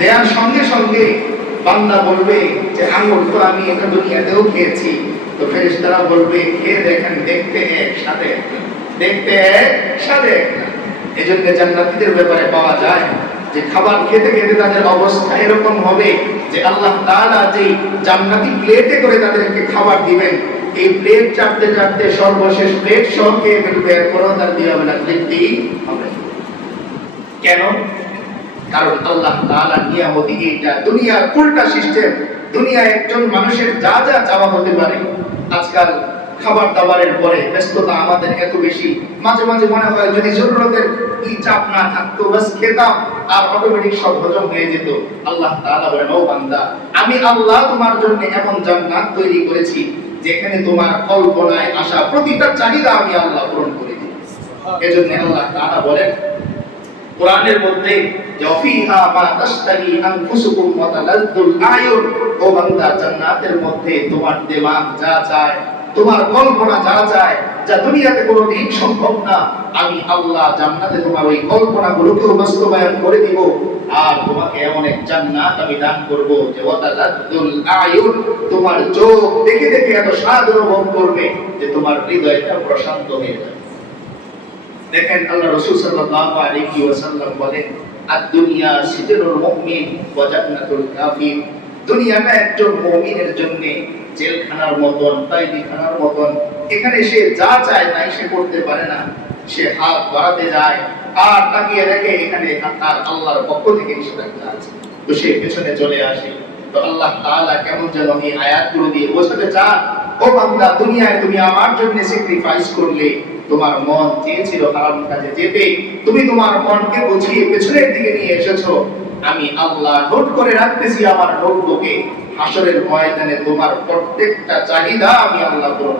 দেওয়ার সঙ্গে সঙ্গে বান্দা বলবে যে আঙুর তো আমি এটা দুনিয়াতেও খেয়েছি। তো ফেরেশতারা বলবে খেয়ে দেখেন, দেখতে এক সাথে দেখতে এক সাথে এক না। এজন্য জান্নাতীদের ব্যাপারে পাওয়া যায় যে, খাবার খেতে খেতে তাদের অবস্থা এরকম হবে যে, আল্লাহ তাআলা যে জান্নাতি প্লেটে করে তাদেরকে খাবার দিবেন, এই প্লেট চাপতে চাপতে সর্বশেষ প্লেট সহ খেয়ে ফেলবে। তার দিয়ে হবে না তৃপ্তি হবে। কেন? কারণ আল্লাহ তাআলা নিয়ামতি এইটা দুনিয়ার উল্টা সিস্টেম দুনিয়া একজন মানুষের যা যা চাওয়া হতে পারে আজকাল খাবার দাবারের পরে ব্যস্ততা আমাদের এত বেশি। মাঝে মাঝে মনে হয় যদি জরুরতের কি চাপ না থাকতো বাস খেতাম আর অটোমেটিক সব হজম হয়ে যেত। আল্লাহ তাআলা বলেন ও বান্দা আমি আল্লাহ তোমার জন্য এমন জান্নাত তৈরি করেছি যেখানে তোমার কল্পনায় আসা প্রতিটা চাহিদা আমি আল্লাহ পূরণ করে দিই এজন্য আল্লাহ তাআলা বলেন কোরআনের মধ্যে জফিহা মা আনফুসুকুম ওয়া আয়ুন, ও বান্দা, জান্নাতের মধ্যে তোমার দিমাগ যা চায়, তোমার কল্পনা যা চায়, যা দুনিয়াতে কোনোদিন সম্ভব না, আমি আল্লাহ জান্নাতে তোমার ওই বাস্তবায়ন করে দিব। আর তোমাকে এমন এক জান্নাত আমি দান করব যে আয়ুন, তোমার চোখ দেখে দেখে এত স্বাদ অনুভব করবে যে তোমার হৃদয়টা প্রশান্ত হয়ে যাবে। দেখেন আল্লাহ রাসূল সাল্লাল্লাহু আলাইহি ওয়াসাল্লাম বলেন, আদ-দুনিয়া মুমিন ওয়া জান্নাতুল কাফির। দুনিয়াটা একজন মুমিনের জন্য জেলখানার মতন কয়েদিখানার মতন। এখানে সে যা চায় তাই সে করতে পারে না। সে হাত বাড়াতে যায় আর তাকিয়ে দেখে এখানে তার আল্লাহর পক্ষ থেকে নিষেধাজ্ঞা আছে। তো সে পেছনে চলে আসে। তো আল্লাহ তাআলা কেমন যেন এই আয়াতগুলো দিয়ে বোঝাতে চান, ও বান্দা, দুনিয়ায় তুমি আমার জন্য স্যাক্রিফাইস করলে তোমার মন চেয়েছিল হারাম কাজে যেতে তুমি তোমার মনকে বুঝিয়ে পেছনের দিকে নিয়ে এসেছ। আমি আল্লাহ নোট করে রাখতেছি আমার নোটবুকে হাসরের ময়দানে তোমার প্রত্যেকটা চাহিদা আমি আল্লাহ পূরণ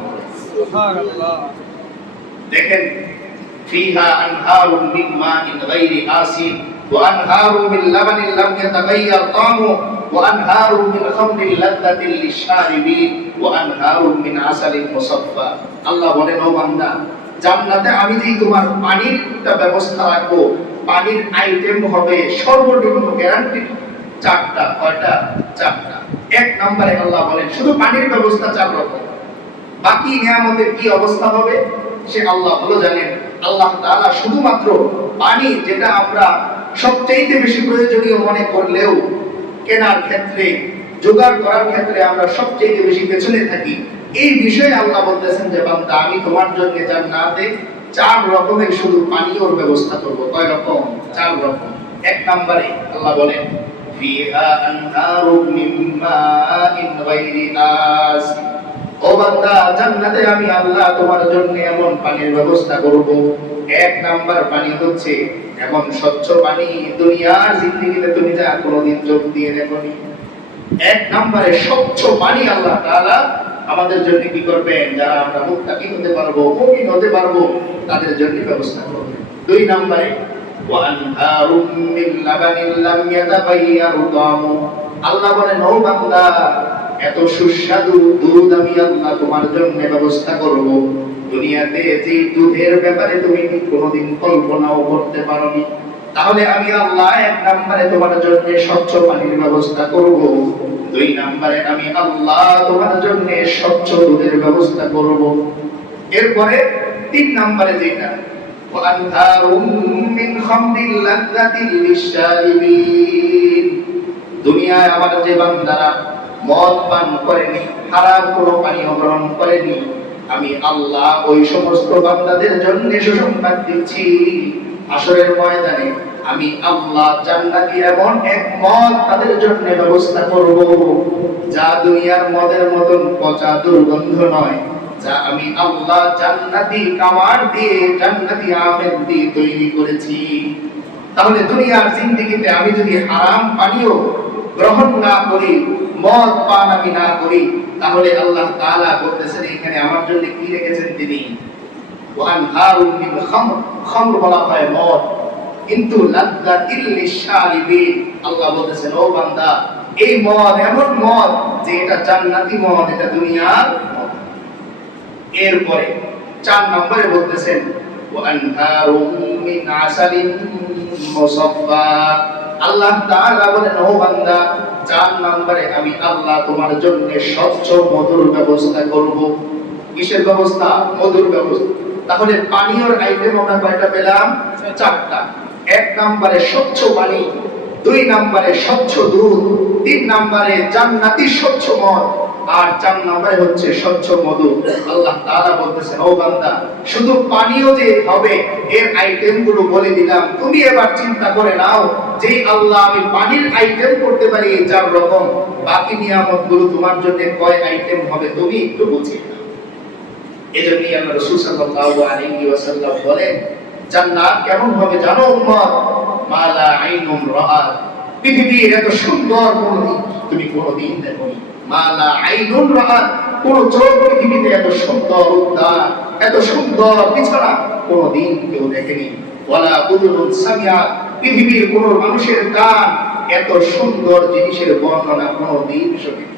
দেখেন ফিহা আনহারুম মিন মাইন গায়রি আসিন ওয়া আনহারুম মিন লাবানিন লাম ইয়াতাগায়্যার তামু ওয়া আনহারুম মিন খামরিন লাযযাতিন লিশারিবিন ওয়া আনহারুম মিন আসালিন মুসাফফা। আল্লাহ বলেন ও বান্দা জান্নাতে আমি যেই তোমার পানির একটা ব্যবস্থা রাখব, পানির আইটেম হবে সর্বনিম্ন গ্যারান্টি চারটা, কয়টা? চারটা। এক নম্বরে আল্লাহ বলেন, শুধু পানির ব্যবস্থা চার রকম। বাকি নিয়ামতের কি অবস্থা হবে? সে আল্লাহ ভালো জানেন। আল্লাহ তাআলা শুধুমাত্র পানি যেটা আমরা সবচেয়ে বেশি প্রয়োজনীয় মনে করলেও কেনার ক্ষেত্রে জোগাড় করার ক্ষেত্রে আমরা সবচেয়ে বেশি পেছনে থাকি। এই বিষয়ে আল্লাহ বলতেছেন যে, বান্দা, আমি তোমার জন্য জান্নাতে চার রকমের শুধু পানীয়র ব্যবস্থা করব। কয় রকম? চার রকম। এক নম্বরে আল্লাহ বলেন, ফিহা আনহারুম মিন মাইন গায়রি আসিন ও বান্দা, জান্নাতে আমি আল্লাহ তোমার জন্য এমন পানির ব্যবস্থা করব। এক নাম্বার পানি হচ্ছে এমন স্বচ্ছ পানি। দুনিয়ার জিন্দেগিতে তুমি যা কোনোদিন যোগ দিয়ে দেখনি। এক নম্বরে স্বচ্ছ পানি আল্লাহ তাআলা আমাদের জন্য কি করবেন? যারা আমরা মুত্তাকি হতে পারব, মুমিন হতে পারব, তাদের জন্য ব্যবস্থা করবেন। দুই নম্বরে আল্লাহ বলেন, ও বান্দা, এত সুস্বাদু দুধ আমি আল্লাহ তোমার জন্য ব্যবস্থা করব। দুনিয়াতে যে দুধের ব্যাপারে তুমি কোনোদিন কল্পনাও করতে পারোনি। তাহলে আমি আল্লাহ এক নম্বরে তোমার জন্য স্বচ্ছ পানির ব্যবস্থা করব। দুই নম্বরে আমি আল্লাহ তোমার জন্য স্বচ্ছ দুধের ব্যবস্থা করব। এরপরে তিন নম্বরে যেটা আমি আল্লাহ ওই সমস্ত বান্দাদের জন্য সুসংবাদ দিচ্ছি। আসরের ময়দানে আমি আল্লাহ জান্নাতি এমন এক মদ তাদের জন্য ব্যবস্থা করব যা দুনিয়ার মদের মতন পচা দুর্গন্ধ নয়, যা আমি আল্লাহ জান্নাতি কামার দিয়ে জান্নাতি আমের দিয়ে তৈরি করেছি। তাহলে দুনিয়ার জিন্দিগিতে আমি যদি হারাম পানীয় গ্রহণ না করি, মদ পান আমি না করি, তাহলে আল্লাহ তাআলা বলতেছেন, এখানে আমার জন্য কি রেখেছেন তিনি? মদ। কিন্তু লাদ্দাতিল লিশারিবিন আল্লাহ বলতেছেন, ও বান্দা, এই মদ এমন মদ যে এটা জান্নাতি মদ, এটা দুনিয়ার এরপরে চার নম্বরে বলতেছেন আল্লাহ তাআলা বলেন, ও বান্দা, চার নম্বরে আমি আল্লাহ তোমার জন্য স্বচ্ছ মধুর ব্যবস্থা করব। কিসের ব্যবস্থা? মধুর ব্যবস্থা। তাহলে পানীয়র আইটেম আমরা কয়টা পেলাম? চারটা। এক নম্বরে স্বচ্ছ পানি, দুই নম্বরে স্বচ্ছ দুধ, তিন নম্বরে জান্নাতি স্বচ্ছ মদ, আর চার নম্বরে হচ্ছে স্বচ্ছ মধু। আল্লাহ তাআলা বলতেছেন, ও বান্দা, শুধু পানীয় যে হবে, এর আইটেমগুলো বলে দিলাম। তুমি এবার চিন্তা করে নাও যে আল্লাহ, আমি পানির আইটেম করতে পারি চার রকম। বাকি নিয়ামতগুলো তোমার জন্য কয় আইটেম হবে, তুমি একটু বুঝিয়ে এজন্যই আল্লাহ রাসূল সাল্লাল্লাহু আলাইহি ওয়াসাল্লাম বলেন, জান্নাত কেমন হবে জানো উম্মত? রাআত এত সুন্দর কোনদিন তুমি কোনদিন রাআত কোন চোখ পৃথিবীতে এত সুন্দর উদ্যান, এত সুন্দর বিছানা কোনদিন কেউ দেখেনি। ওয়ালা উযুনুন সামিআত পৃথিবীর কোন মানুষের কান এত সুন্দর জিনিসের বর্ণনা কোনদিন শোনেনি।